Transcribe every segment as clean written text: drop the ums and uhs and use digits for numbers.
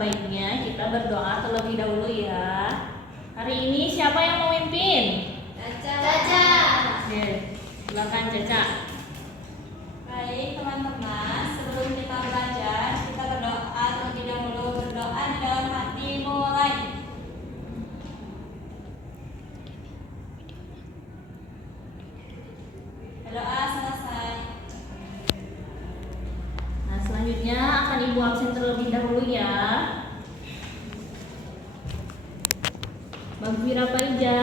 baiknya kita berdoa terlebih dahulu ya. Hari ini siapa yang memimpin? Caca. Oke, silakan Caca. Baik teman-teman, sebelum kita belajar, kita berdoa terlebih dahulu. Berdoa di dalam hati, mulai. Berdoa selesai. Nah, selanjutnya akan Ibu absen terlebih dahulu ya. Bang Fira Paija,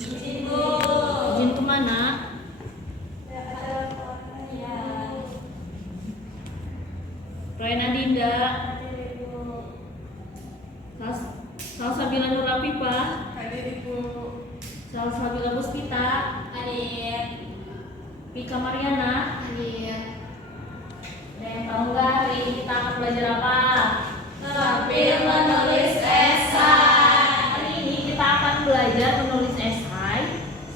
Ibu. izin kemana? Royna Dinda, Salsabila Nur Lapipa, Hadir Ibu. Salsabila Puspita, Hadir. Pika Mariana. Hadir. Ada yang tahu nggak hari ini kita akan belajar apa? Terampil menulis esai. Hari ini kita akan belajar menulis esai,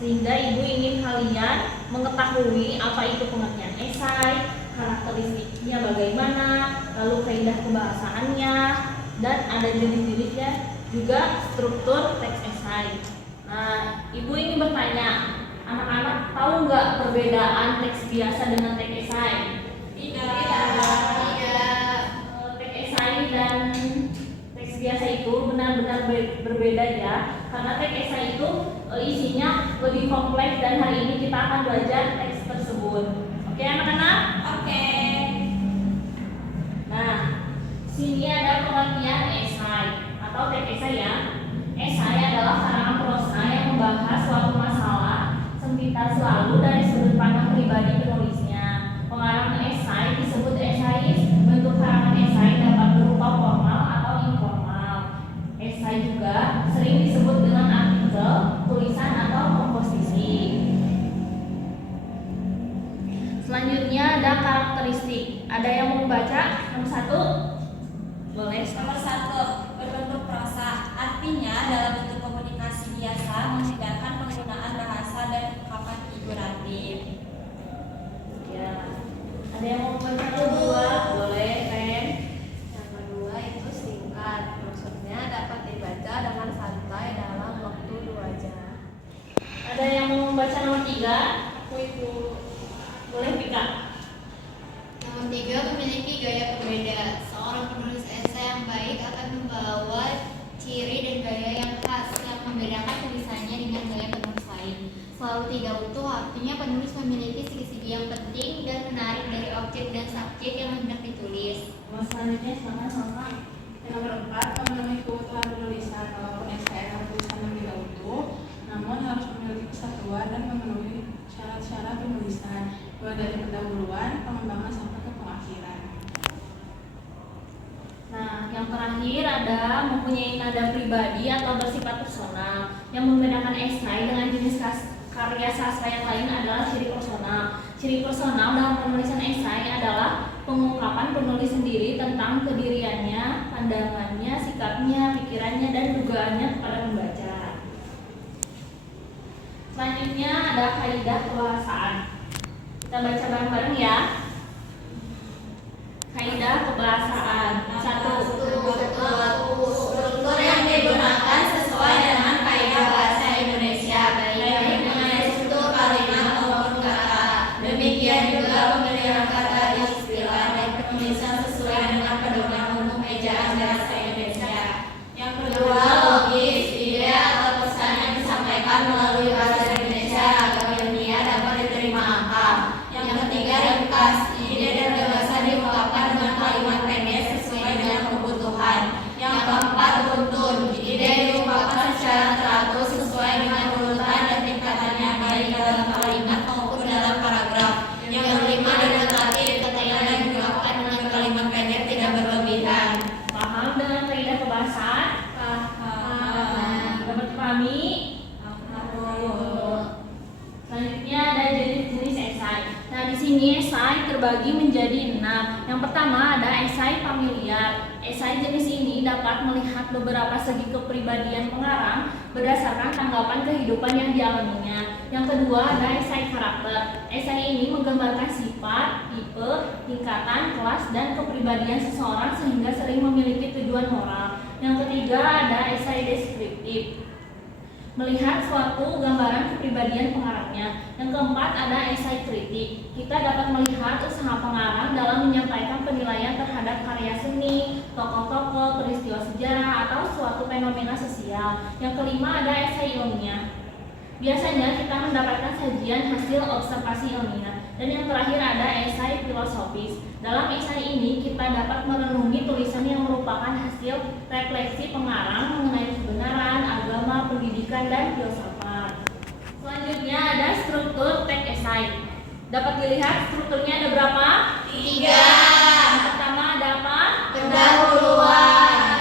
sehingga Ibu ingin kalian mengetahui apa itu pengertian esai, karakteristiknya bagaimana, lalu kaidah kebahasaannya, dan ada jenis-jenisnya, juga struktur teks esai. Nah, Ibu ingin bertanya, anak-anak tahu nggak perbedaan teks biasa dengan teks esai? Tidak. Teks esai dan teks biasa itu benar-benar berbeda ya, karena teks esai itu isinya lebih kompleks dan hari ini kita akan belajar teks tersebut. Oke anak-anak? Oke. Nah, sini ada pengertian esai atau teks esai ya. Esai adalah karangan prosa yang membahas suatu masalah sempita selalu dari sudut pandang pribadi penulisnya. Pengarang esai disebut esais. Bentuk karangan esai dapat berupa formal atau informal. Esai juga sering disebut dengan artikel, tulisan atau komposisi. Selanjutnya ada karakteristik. Ada yang mau membaca? Nomor 1? Boleh. Nomor 1, berbentuk prosa. Artinya dalam bentuk komunikasi biasa, menghindarkan penggunaan bahasa dan ungkapan figuratif. Ya. Ada yang mau membaca kedua? Boleh, Ren. Yang kedua itu singkat, maksudnya dapat dibaca dengan santai dalam waktu 2 jam. Ada yang mau membaca nomor 3? Aku Ibu. Boleh, Pika. Nomor 3, memiliki gaya berbeda. Seorang penulis esai yang baik akan membawa ciri dan gaya yang khas yang membedakan tulisannya dengan gaya penulis lain. Selalu tidak utuh, artinya penulis memiliki segi-segi yang penting dan menarik dari objek dan subjek yang hendak ditulis. Nomor selanjutnya silakan sama. Nomor 4, memenuhi kebutuhan penulisan. Walaupun esai adalah tulisan yang tidak utuh, namun harus memiliki kesatuan dan memenuhi syarat-syarat penulisan, mulai dari pendahuluan, pengembangan sampai ke pengakhiran. Nah, yang terakhir ada mempunyai nada pribadi atau bersifat personal. Yang membedakan esai dengan jenis karya sastra yang lain adalah ciri personal. Ciri personal dalam penulisan esai adalah pengungkapan penulis sendiri tentang kediriannya, pandangannya, sikapnya, pikirannya, dan dugaannya kepada pembaca. Selanjutnya ada kaidah kebahasaan. Kita baca bareng-bareng ya. Kaidah kebahasaan. 1. Struktur yang digunakan sesuai dengan kaidah bahasa Indonesia, baik dengan struktur kalimat maupun kata. Demikian juga pemilihan kata di istilah dan penulisan sesuai dengan pedoman umum ejaan bahasa Indonesia. Yang kedua, logis, ide atau pesan yang disampaikan melalui bahasa Indonesia atau ilmiah dapat diterima akal. Yang ketiga, ringkas, ide dan gagasan diungkapkan dengan kalimat pendek sesuai dengan kebutuhan. Yang keempat, runtun, ide diungkapkan secara teratur sesuai dengan urutan dan tingkatannya baik dalam kalimat maupun dalam paragraf. Yang kelima, denotatif, keterangan yang diungkapkan dengan kalimat pendek tidak berlebihan. Paham dengan kaidah kebahasaan? Dapat dipahami? Selanjutnya ada jenis-jenis esai. Nah, di sini esai terbagi menjadi 6. Yang pertama ada esai familiar. Esai jenis ini dapat melihat beberapa segi kepribadian pengarang berdasarkan tanggapan kehidupan yang dialaminya. Yang kedua ada esai karakter. Esai ini menggambarkan sifat, tipe, tingkatan, kelas, dan kepribadian seseorang sehingga sering memiliki tujuan moral. Yang ketiga ada esai deskriptif, melihat suatu gambaran kepribadian pengarangnya. Yang keempat ada esai kritik, kita dapat melihat usaha pengarang dalam menyampaikan penilaian terhadap karya seni, tokoh-tokoh, peristiwa sejarah, atau suatu fenomena sosial. Yang kelima ada esai ilmiah, biasanya kita mendapatkan sajian hasil observasi ilmiah. Dan yang terakhir ada esai filosofis. Dalam esai ini kita dapat merenungi tulisan yang merupakan hasil refleksi pengarang mengenai kebenaran, agama, pendidikan, dan filsafat. Selanjutnya ada struktur teks esai. Dapat dilihat strukturnya ada berapa? 3. Yang pertama ada apa? Pendahuluan.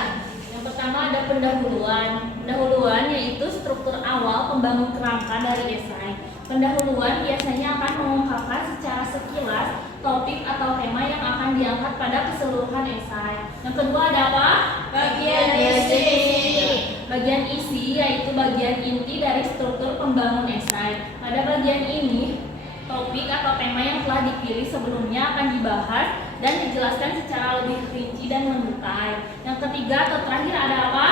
Yang pertama ada pendahuluan. Pendahuluan yaitu struktur awal pembangun kerangka dari esai. Pendahuluan biasanya akan mengungkapkan secara sekilas topik atau tema yang akan diangkat pada keseluruhan esai. Yang kedua ada apa? Bagian isi. Bagian isi yaitu bagian inti dari struktur pembangun esai. Pada bagian ini, topik atau tema yang telah dipilih sebelumnya akan dibahas dan dijelaskan secara lebih rinci dan mendetail. Yang ketiga atau terakhir ada apa?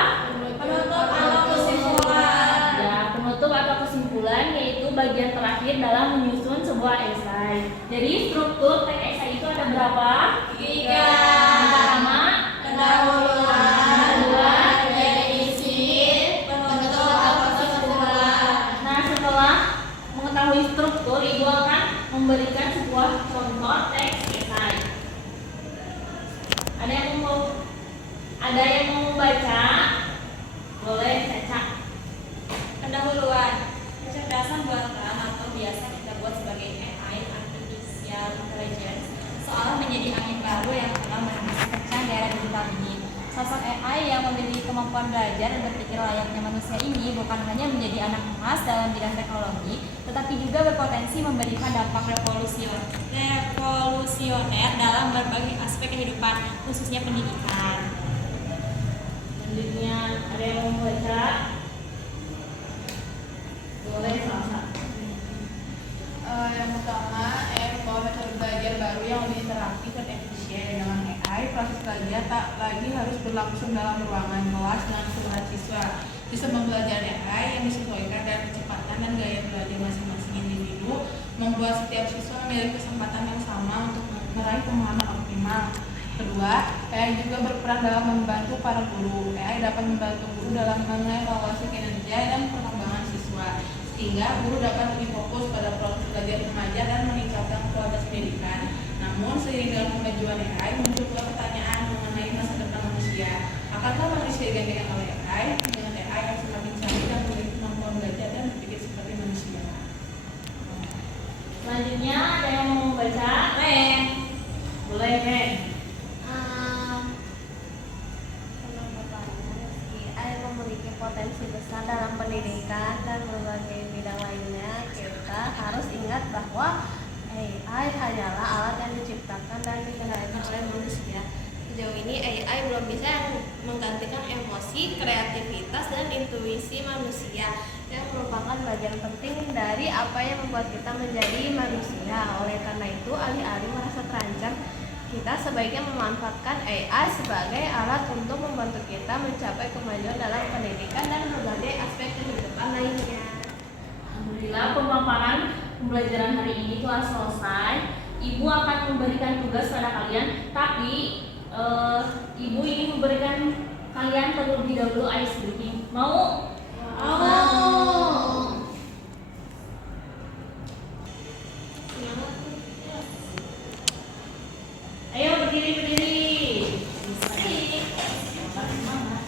Penutup atau kesimpulan. Ya, penutup atau kesimpulan yaitu bagian terakhir dalam menyusun sebuah esai. Jadi struktur teks esai itu ada berapa? 3. Yang pertama, Pendahuluan. Bagian isi. Penutup atau kesimpulan. nah setelah mengetahui struktur, Ibu akan memberikan sebuah contoh teks esai. Ada yang mau membaca? Boleh Caca. Pendahuluan, kecerdasan buatan atau biasa kita buat sebagai AI (Artificial Intelligence) seolah menjadi angin baru yang tengah menciptakan daerah digital ini. Sosok AI yang memiliki kemampuan belajar dan berpikir layaknya manusia ini bukan hanya menjadi anak emas dalam bidang teknologi, tetapi juga berpotensi memberikan dampak revolusioner dalam berbagai aspek kehidupan, khususnya pendidikan. Selanjutnya ada yang mau membaca? Boleh Salsa. Yang pertama, bahwa metode belajar baru yang lebih interaktif dan efisien. Dengan AI, proses belajar tak lagi harus berlangsung dalam ruangan kelas dengan puluhan siswa. Sistem pembelajaran AI yang disesuaikan dengan kecepatan dan gaya belajar masing-masing individu membuat setiap siswa memiliki kesempatan yang sama untuk meraih pemahaman optimal. Kedua, AI juga berperan dalam membantu para guru. AI dapat membantu guru dalam mengevaluasi kinerja dan perkembangan siswa, sehingga guru dapat lebih fokus pada proses belajar mengajar dan meningkatkan kualitas pendidikan. Namun, seiring dengan kemajuan AI, muncul pula pertanyaan mengenai masa depan manusia. Akankah manusia digantikan oleh AI? Dengan AI yang semakin canggih dan memiliki kemampuan belajar dan berpikir seperti manusia. Selanjutnya ada yang mau membaca? Boleh Ren. AI memiliki potensi besar dalam pendidikan dan berbagai bidang lainnya. Kita harus ingat bahwa AI hanyalah alat yang diciptakan dan dikendalikan oleh manusia. Sejauh ini AI belum bisa menggantikan emosi, kreativitas, dan intuisi manusia yang merupakan bagian penting dari apa yang membuat kita menjadi manusia. Oleh karena itu, alih-alih merasa terancam, kita sebaiknya memanfaatkan AI sebagai alat untuk membantu kita mencapai kemajuan dalam pendidikan dan berbagai aspek kehidupan lainnya. Alhamdulillah pemaparan pembelajaran hari ini telah selesai. Ibu akan memberikan tugas pada kalian, tapi Ibu ingin memberikan kalian terlebih dahulu ice breaking. Mau? Ayo berdiri. Semangat.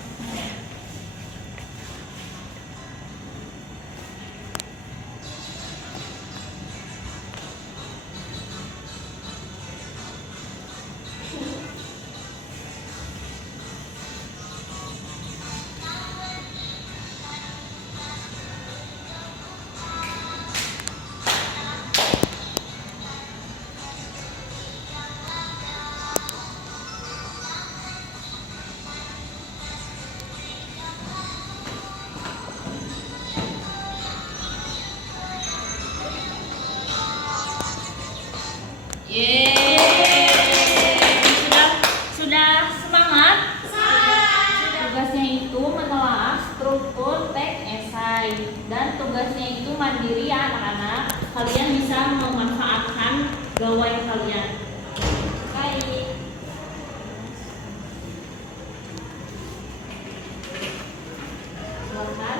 tugasnya itu mandiri ya anak-anak. Kalian bisa memanfaatkan gawai kalian. Baik. Silakan.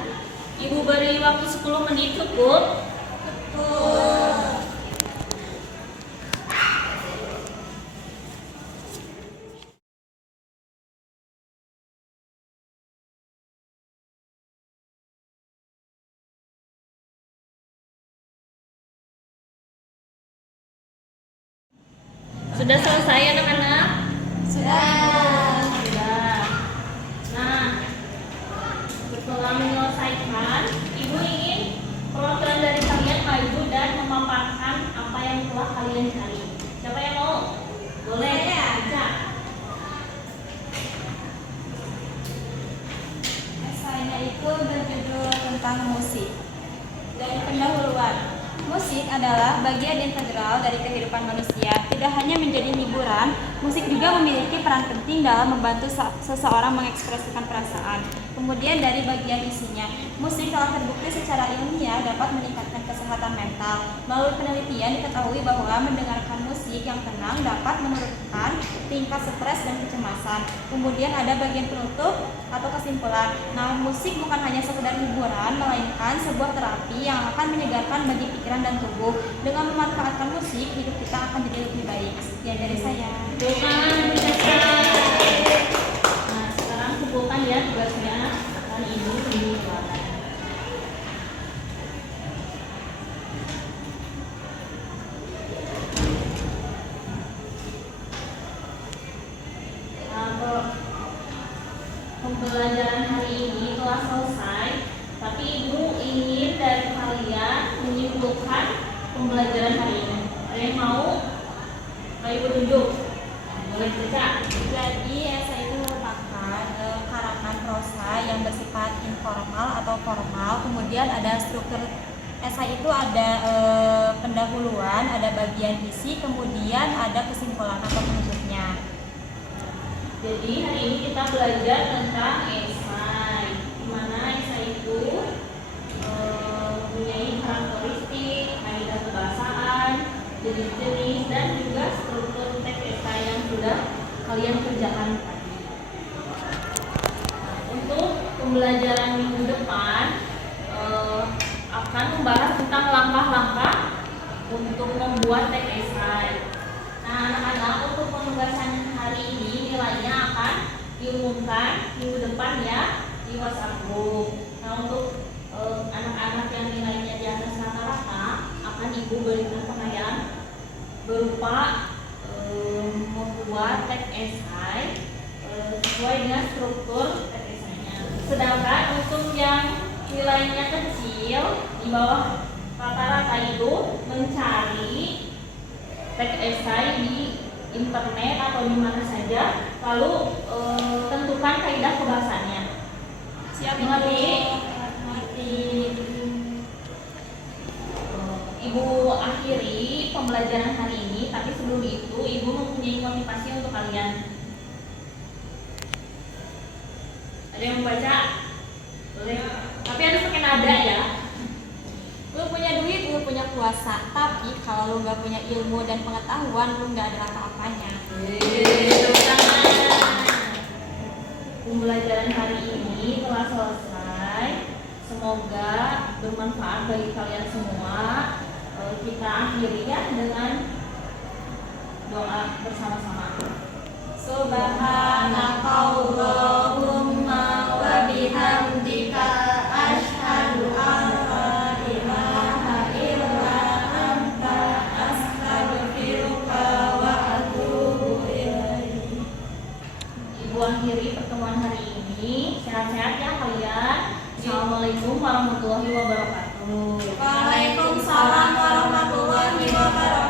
Ibu beri waktu 10 menit cukup. Sudah selesai anak-anak? Sudah. Sudah. Nah, setelah menyelesaikan, Ibu ingin perwakilan dari kalian maju dan memaparkan apa yang telah kalian cari. Siapa yang mau? Boleh. Saya. Baca. Esainya itu berjudul tentang musik. Dari pendahuluan, musik adalah bagian integral dari kehidupan manusia. Tidak hanya menjadi hiburan, musik juga memiliki peran penting dalam membantu seseorang mengekspresikan perasaan. Kemudian dari bagian isinya, musik telah terbukti secara ilmiah dapat meningkatkan kesehatan mental. Melalui penelitian diketahui bahwa mendengarkan musik yang tenang dapat menurunkan tingkat stres dan kecemasan. Kemudian ada bagian penutup atau kesimpulan. Nah, musik bukan hanya sekedar hiburan, melainkan sebuah terapi yang akan menyegarkan bagi pikiran dan tubuh. Dengan memanfaatkan musik, hidup kita akan jadi lebih baik. Sekian dari saya. Bukan, nah, sekarang kumpulkan ya tugasnya. Akan Ibu ini silakan. Nah, pembelajaran hari ini telah selesai, tapi Ibu ingin dari kalian menyimpulkan pembelajaran hari ini. Ada yang mau? Ayo Ibu duduk. Boleh baca. Jadi esai itu merupakan karangan prosa yang bersifat informal atau formal. Kemudian ada struktur esai itu ada pendahuluan, ada bagian isi, kemudian ada kesimpulan atau penutupnya. Jadi hari ini kita belajar tentang esai, di mana esai itu mempunyai karakteristik, kaidah kebahasaan, jenis-jenis dan juga struktur teks esai yang sudah kalian kerjakan tadi. Nah, untuk pembelajaran minggu depan akan membahas tentang langkah-langkah untuk membuat teks esai. Nah, anak-anak, untuk penugasan hari ini nilainya akan diumumkan minggu depan ya di WhatsApp group. Nah, untuk anak-anak yang nilainya di atas rata-rata akan Ibu berikan pengayaan berupa membuat teks esai sesuai dengan struktur teks esainya. Sedangkan untuk yang nilainya kecil di bawah rata-rata itu mencari teks esai di internet atau di mana saja, lalu tentukan kaidah kebahasannya. Siap, Mengerti? Mengerti. Ibu akhiri pembelajaran hari ini, tapi sebelum itu Ibu mempunyai motivasi untuk kalian. Ada yang membaca? Boleh. Tapi harus pakai nada ya. Lu punya duit, lu punya kuasa. Tapi kalau lu nggak punya ilmu dan pengetahuan, lu nggak ada apa-apanya. Pembelajaran hari ini telah selesai. Semoga bermanfaat bagi kalian semua. Kita akhiri ya dengan doa bersama-sama. Subhanakallahumma wa bihamdika asyhadu an la ilaha illa anta astaghfiruka wa atubu ilaik. Ibu akhiri pertemuan hari ini. Sehat-sehat ya kalian. Assalamualaikum warahmatullahi wabarakatuh. Waalaikumsalam warahmatullahi wabarakatuh.